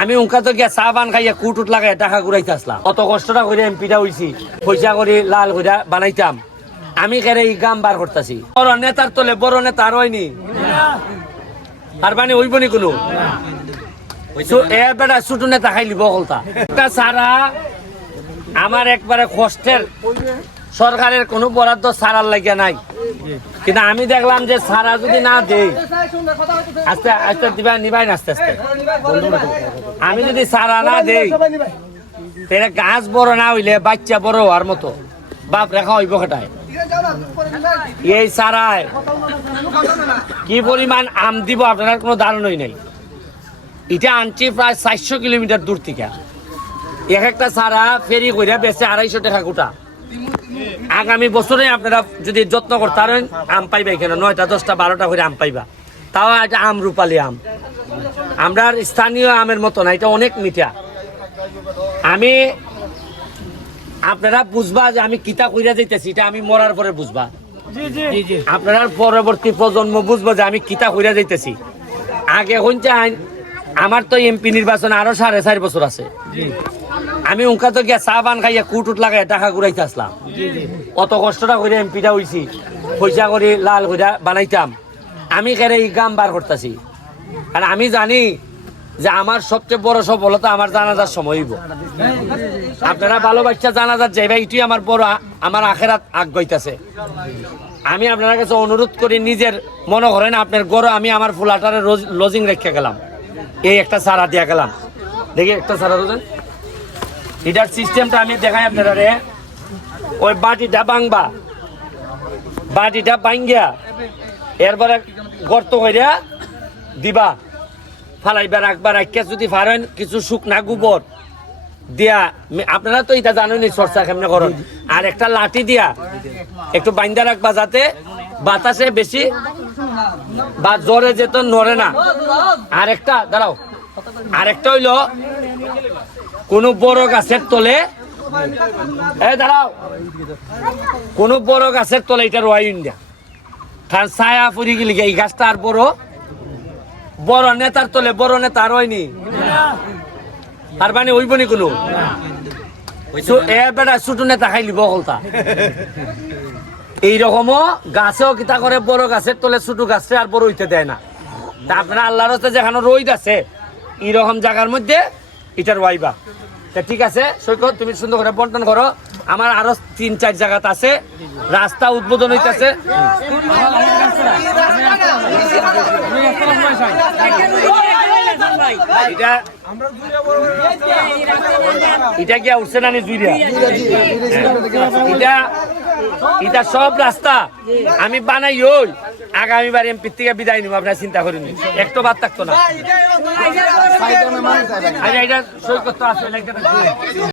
আমি উনকা তো গিয়া চা পান খাইয়া কুট উট লাগাই টাকা ঘুরাইতে আসলাম। অত কষ্টটা করে এমপিটা হইছি পয়সা করে, লাল করে বানাইতাম। আমি কেরে এই গাম বার করতেছি। বড় নেতার তোলে বড় নেতা আর হয়নি। আর মানে হইব নি কোনো? এ ছোট নেতা খাইলি বকলতা একটা সারা আমার একবারে কষ্টের, সরকারের কোনো বরাদ্দ সারার লাগিয়া নাই। কিন্তু আমি দেখলাম যে সারা যদি না দেই, আস্তে আস্তে দিবা, নিবাই না আস্তে আস্তে। আমি যদি সারা না দেই, তাহলে গাছ বড় না হইলে বাচ্চা বড় হওয়ার মতো। বাপ রেখা হইব খেটায় এই সারায় কি পরিমাণ আম দিব আপনার কোনো ধারণাই নাই। এটা আনছি প্রায় চারশো কিলোমিটার দূর থেকে। এক একটা সারা ফেরি কইরা বেচে আড়াইশো টাকা গোটা। আগামী বছরে আপনারা যদি যত্ন করতে পারেন আম পাইবা এখানে নয়টা দশটা বারোটা করে আম পাইবা। তাও এটা আম রূপালি আম। আমরা স্থানীয় আমের মতো না এটা অনেক মিঠা। আমি আপনারা বুঝবা যে আমি কিতা কইরা যাইতেছি এটা আমি মরার পরে বুঝবা। আপনারা পরবর্তী প্রজন্ম বুঝব যে আমি কিতা কইরা যাইতেছি। আগে হইতে আইন আমার তো এমপি নির্বাচন আরও সাড়ে চার বছর আছে। আমি উনকা তো গিয়া চা পান খাইয়া কুট উট লাগাই টাকা ঘুরাইতে আসলাম। অত কষ্টটা করে এমপিটা হইছি পয়সা করে লাল করে বানাইতাম। আমি কেরে এই গাম বার করতেছি। আর আমি জানি যে আমার সবচেয়ে বড় সফলতা আমার জানাজার সময় হইব। আপনারা ভালোবাসা জানাজার যাইবা এটাই আমার বড় আমার আখেরাত আগ গইতাছে আমি আপনার কাছে অনুরোধ করি নিজের মনে করেন আপনার গড় আমি আমার ফুলাটারে লজিং রেখে গেলাম। এই একটা সারা দিয়া গেলাম। দেখি একটা সারা দেন এটার সিস্টেমটা আমি দেখাই আপনারা রে ওই বাটিটা বাংবা বাটিটা বাঙ্গিয়া এরপরে গর্ত কইরা দিবা। ফালাইবা, রাখবা রাখিয়া যদি পারেন কিছু শুকনা গোবর দিয়া আপনারা তো এটা জানেনই চর্চা কেমনে করেন? আর একটা লাঠি দিয়া একটু বাইন্দা রাখবা যাতে বাতাসে বেশি বা জ্বরে যেত নড়ে না। আর একটা দাঁড়াও। আর একটা হইল, কোনো বড় গাছের তলে এ দাঁড়াও। কোনো বড় গাছের তলে এটা রোয়াই ইন্ডিয়া কারণ ছায়া পড়ি গেলি এই গাছটা আর বড় বড় নেতার তলে বড় নেতা আর হয়নি। আর মানে হইব নি কোনো? এ বেটা ছোট নেতা খাইলি বকলতা এইরকমও গাছেও কিতা করে, বড় গাছের তলে ছোট গাছে আর বড় হইতে দেয় না। তা আপনার আল্লাহর হচ্ছে যেখানে রোদ আছে, এইরকম জায়গার মধ্যে এটা রোয়াইবা তা ঠিক আছে, সৈকত, তুমি সুন্দর করে বন্টন করো। আমার আরও তিন, চার জায়গাত আছে। রাস্তা উদ্বোধন হইতেছে। এটা এটা কি উঠছে না জুইরা? এটা এটা সব রাস্তা। আমি বানাই ওই। আগামীবার এমপি থেকে বিদায় নিব আপনার চিন্তা করিনি একটু বাদ থাকতো না। এটা সৈকত আছে